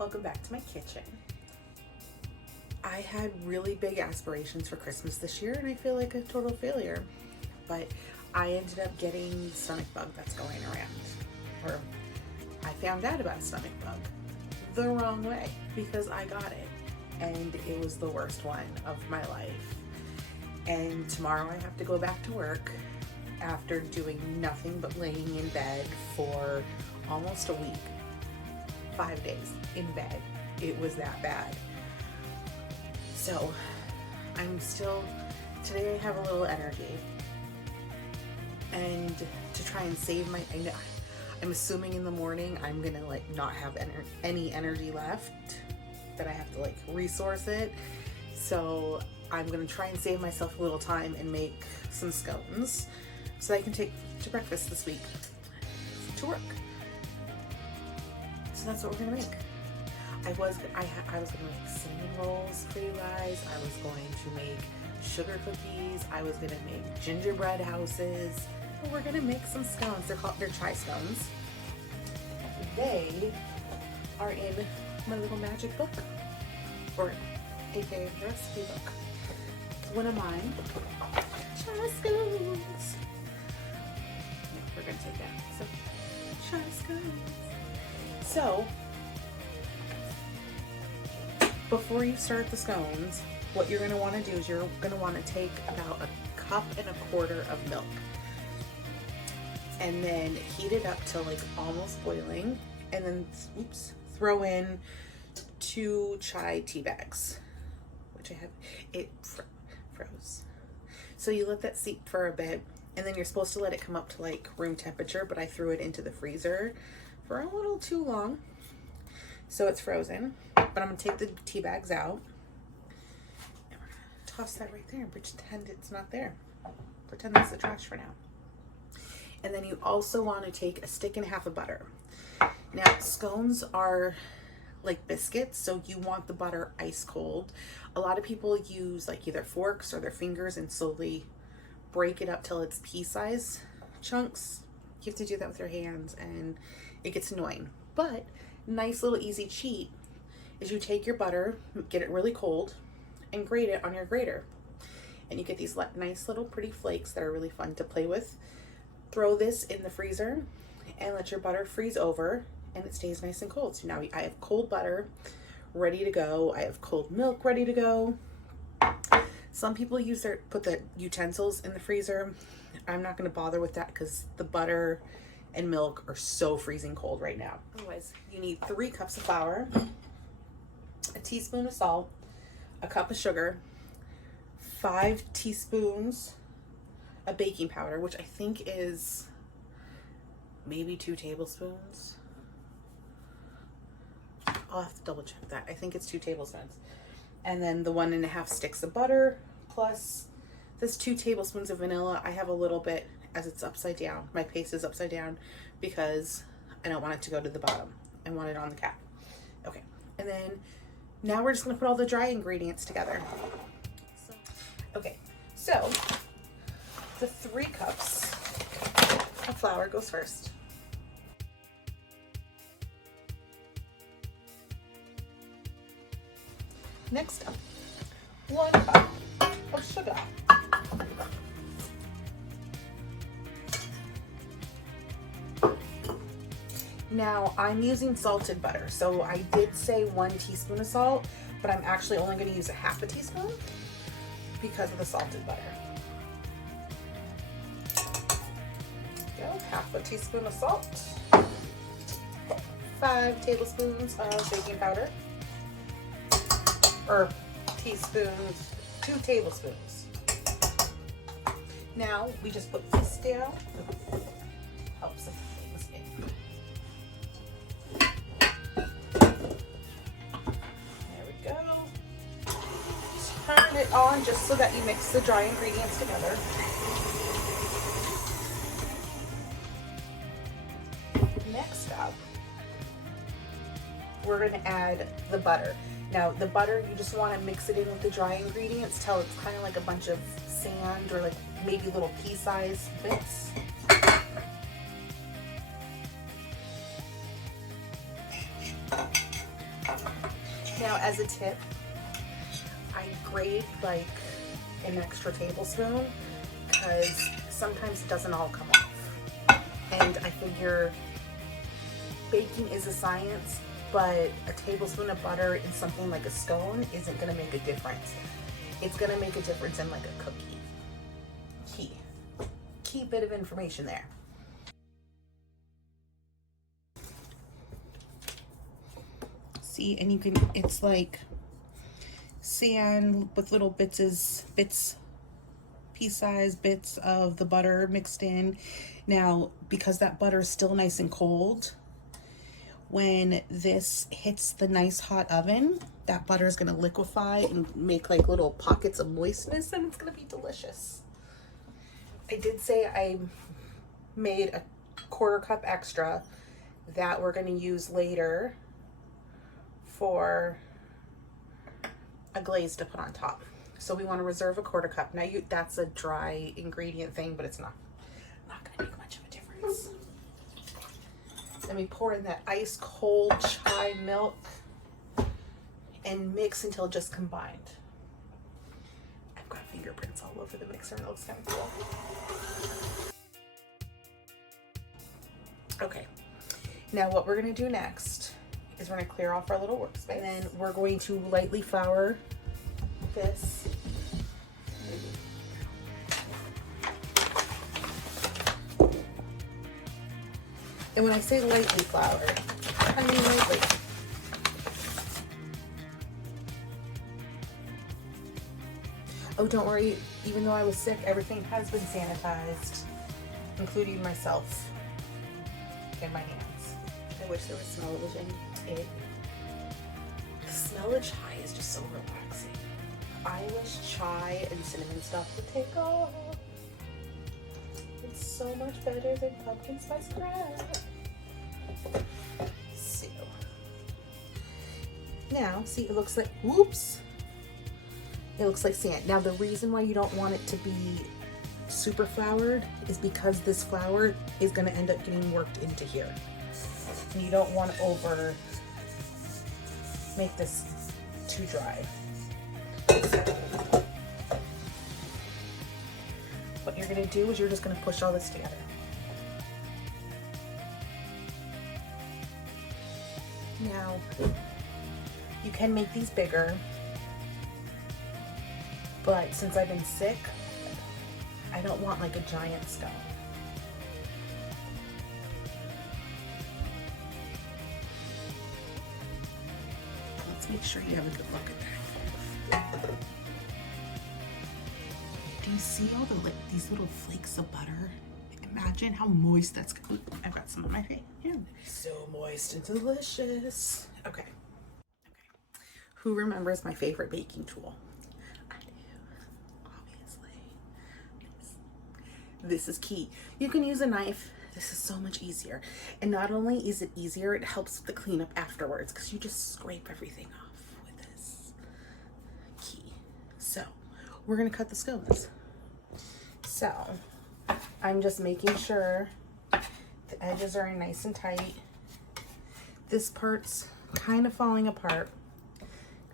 Welcome back to my kitchen. I had really big aspirations for Christmas this year and I feel like a total failure, but I ended up getting the stomach bug that's going around. Or I found out about stomach bug the wrong way because I got it and it was the worst one of my life. And tomorrow I have to go back to work after doing nothing but laying in bed for almost a week. 5 days in bed. It was that bad. So today I have a little energy. And to try and save I'm assuming in the morning I'm gonna not have any energy left, that I have to resource it. So I'm gonna try and save myself a little time and make some scones so I can take to breakfast this week to work. So that's what we're gonna make. I was gonna make cinnamon rolls for you guys. I was going to make sugar cookies. I was gonna make gingerbread houses. But we're gonna make some scones. They're chai scones. They are in my little magic book, or aka recipe book. One of mine, chai scones. Yeah, we're gonna take that. So, chai scones. So, before you start the scones, what you're going to want to do is you're going to want to take about 1.25 cups of milk and then heat it up to almost boiling, and then throw in 2 chai tea bags, which I have. It froze. So you let that seep for a bit, and then you're supposed to let it come up to room temperature, but I threw it into the freezer for a little too long, so it's frozen. But I'm gonna take the tea bags out and we're gonna toss that right there and pretend it's not there. Pretend that's the trash for now. And then you also want to take 1.5 sticks of butter. Now scones are like biscuits, so you want the butter ice cold. A lot of people use either forks or their fingers and slowly break it up till it's pea-size chunks. You have to do that with your hands and it gets annoying. But nice little easy cheat is you take your butter, get it really cold, and grate it on your grater. And you get these nice little pretty flakes that are really fun to play with. Throw this in the freezer and let your butter freeze over, and it stays nice and cold. So now I have cold butter ready to go. I have cold milk ready to go. Some people put the utensils in the freezer. I'm not going to bother with that because the butter and milk are so freezing cold right now. Otherwise, you need 3 cups of flour, a teaspoon of salt, a cup of sugar, 5 teaspoons of baking powder, which I think is maybe 2 tablespoons. I'll have to double check that. I think it's 2 tablespoons. And then the 1.5 sticks of butter, plus this 2 tablespoons of vanilla. I have a little bit as it's upside down. My paste is upside down because I don't want it to go to the bottom. I want it on the cap. Okay, and then now we're just gonna put all the dry ingredients together. So the 3 cups of flour goes first. Next up, 1 cup of sugar. Now I'm using salted butter, so I did say 1 teaspoon of salt, but I'm actually only going to use 1/2 teaspoon because of the salted butter. There we go, 1/2 teaspoon of salt, 5 tablespoons of baking powder, or teaspoons, 2 tablespoons. Now we just put this down, helps with things in. There we go. Turn it on just so that you mix the dry ingredients together. Next up, we're going to add the butter. Now the butter, you just want to mix it in with the dry ingredients till it's kind of like a bunch of sand, or maybe little pea-sized bits. as a tip, I grate like an extra tablespoon because sometimes it doesn't all come off. And I figure baking is a science, but a tablespoon of butter in something like a scone isn't gonna make a difference. It's gonna make a difference in like a cookie. Key bit of information there. See, and you can, it's like sand with little pea-sized bits of the butter mixed in. Now, because that butter is still nice and cold, when this hits the nice hot oven, that butter is gonna liquefy and make like little pockets of moistness, and it's gonna be delicious. I did say I made a 1/4 cup extra that we're gonna use later for a glaze to put on top. So we want to reserve a 1/4 cup. Now that's a dry ingredient thing, but it's not gonna make much of a difference. Then we pour in that ice cold chai milk and mix until just combined. I've got fingerprints all over the mixer and it looks kind of cool. Okay, now what we're gonna do next is we're gonna clear off our little workspace, and then we're going to lightly flour this. And when I say lightly flour, I mean lightly. Oh, don't worry, even though I was sick, everything has been sanitized, including myself and my hands. I wish there was smell-o-vision in it. The smell of chai is just so relaxing. I wish chai and cinnamon stuff would take off. It's so much better than pumpkin spice crab. So now, see, it looks like, whoops, it looks like sand. Now the reason why you don't want it to be super floured is because this flour is going to end up getting worked into here. And you don't want to make this too dry. What you're going to do is you're just going to push all this together. Now, you can make these bigger, but since I've been sick, I don't want like a giant scone. Let's make sure you have a good look at that. Do you see all these little flakes of butter? Imagine how moist that's going. I've got some on my face. Yeah. So moist and delicious. Okay. Who remembers my favorite baking tool? I do, obviously. This is key. You can use a knife. This is so much easier. And not only is it easier, it helps with the cleanup afterwards because you just scrape everything off with this key. So we're gonna cut the scones. So I'm just making sure the edges are nice and tight. This part's kind of falling apart.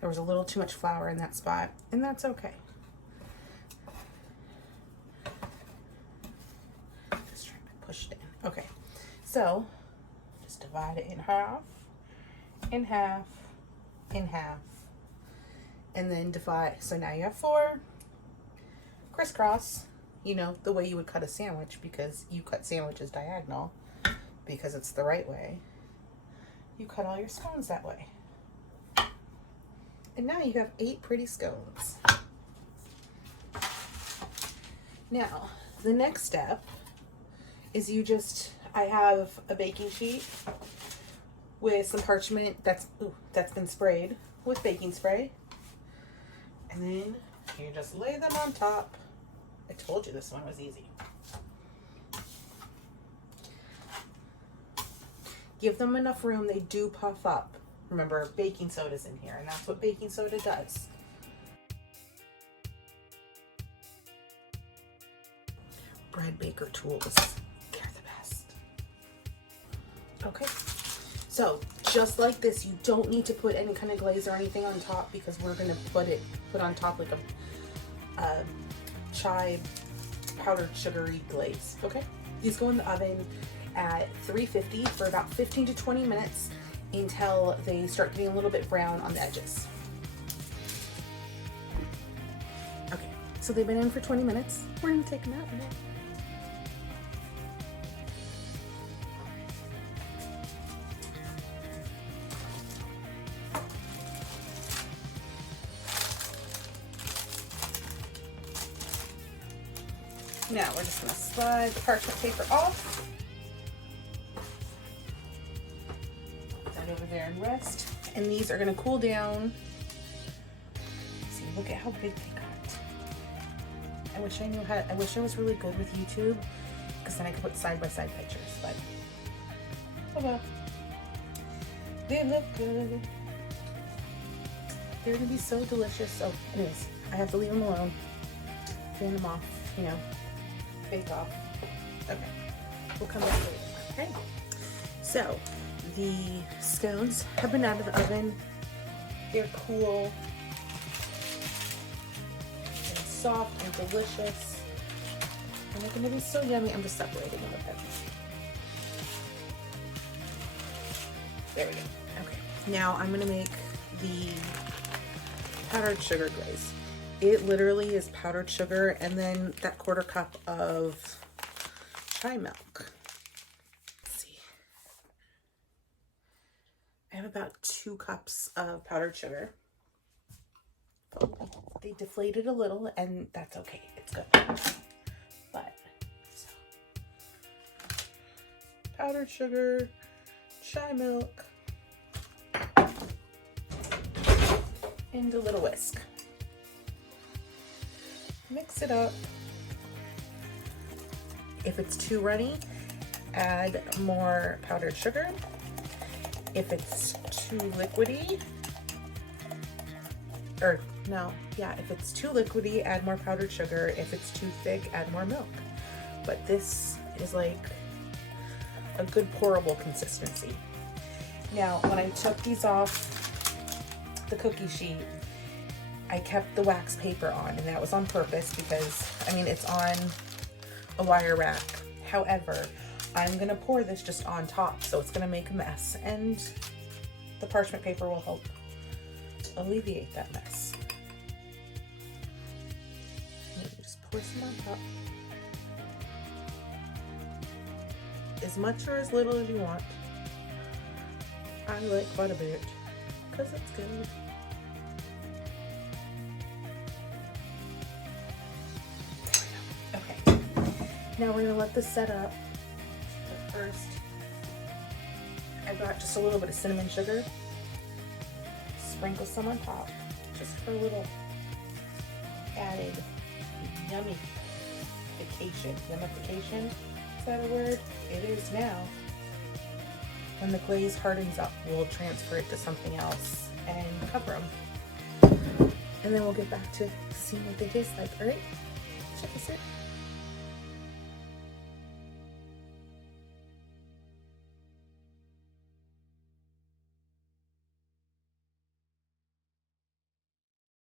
There was a little too much flour in that spot, and that's okay. Just trying to push it in. Okay, so just divide it in half, in half, in half, and then divide. So now you have 4. Crisscross, you know, the way you would cut a sandwich, because you cut sandwiches diagonal because it's the right way. You cut all your scones that way. And now you have 8 pretty scones. Now, the next step is I have a baking sheet with some parchment that's been sprayed with baking spray. And then you just lay them on top. I told you this one was easy. Give them enough room, they do puff up. Remember, baking soda's in here, and that's what baking soda does. Bread baker tools, they're the best. Okay, so just like this. You don't need to put any kind of glaze or anything on top because we're gonna put on top like a chai powdered sugary glaze. Okay, these go in the oven at 350 for about 15 to 20 minutes until they start getting a little bit brown on the edges. Okay, so they've been in for 20 minutes. We're gonna take them out now. Now we're just going to slide the parchment paper off. Put that over there and rest. And these are going to cool down. See, look at how big they got. I wish I knew how. I wish I was really good with YouTube, because then I could put side-by-side pictures. But oh well, they look good. They're going to be so delicious. So, anyways, I have to leave them alone. Fan them off. You know. Bake off. Okay, we'll come back later. Okay, so the scones have been out of the oven. They're cool and soft and delicious, and they're gonna be so yummy. I'm just separating them a bit. There we go. Okay, now I'm gonna make the powdered sugar glaze. It literally is powdered sugar and then that 1/4 cup of chai milk. Let's see. I have about 2 cups of powdered sugar. They deflated a little, and that's okay. It's good. But so powdered sugar, chai milk, and a little whisk. Mix it up. If it's too runny, add more powdered sugar. If it's too liquidy, if it's too liquidy, add more powdered sugar. If it's too thick, add more milk. But this is like a good pourable consistency. Now, when I took these off the cookie sheet, I kept the wax paper on, and that was on purpose because, I mean, it's on a wire rack. However, I'm gonna pour this just on top, so it's gonna make a mess, and the parchment paper will help alleviate that mess. Just pour some on top. As much or as little as you want. I like quite a bit, because it's good. Now we're gonna let this set up. But first, I've got just a little bit of cinnamon sugar. Sprinkle some on top, just for a little added yummification. Yummification? Is that a word? It is now. When the glaze hardens up, we'll transfer it to something else and cover them. And then we'll get back to seeing what they taste like. All right, check this out.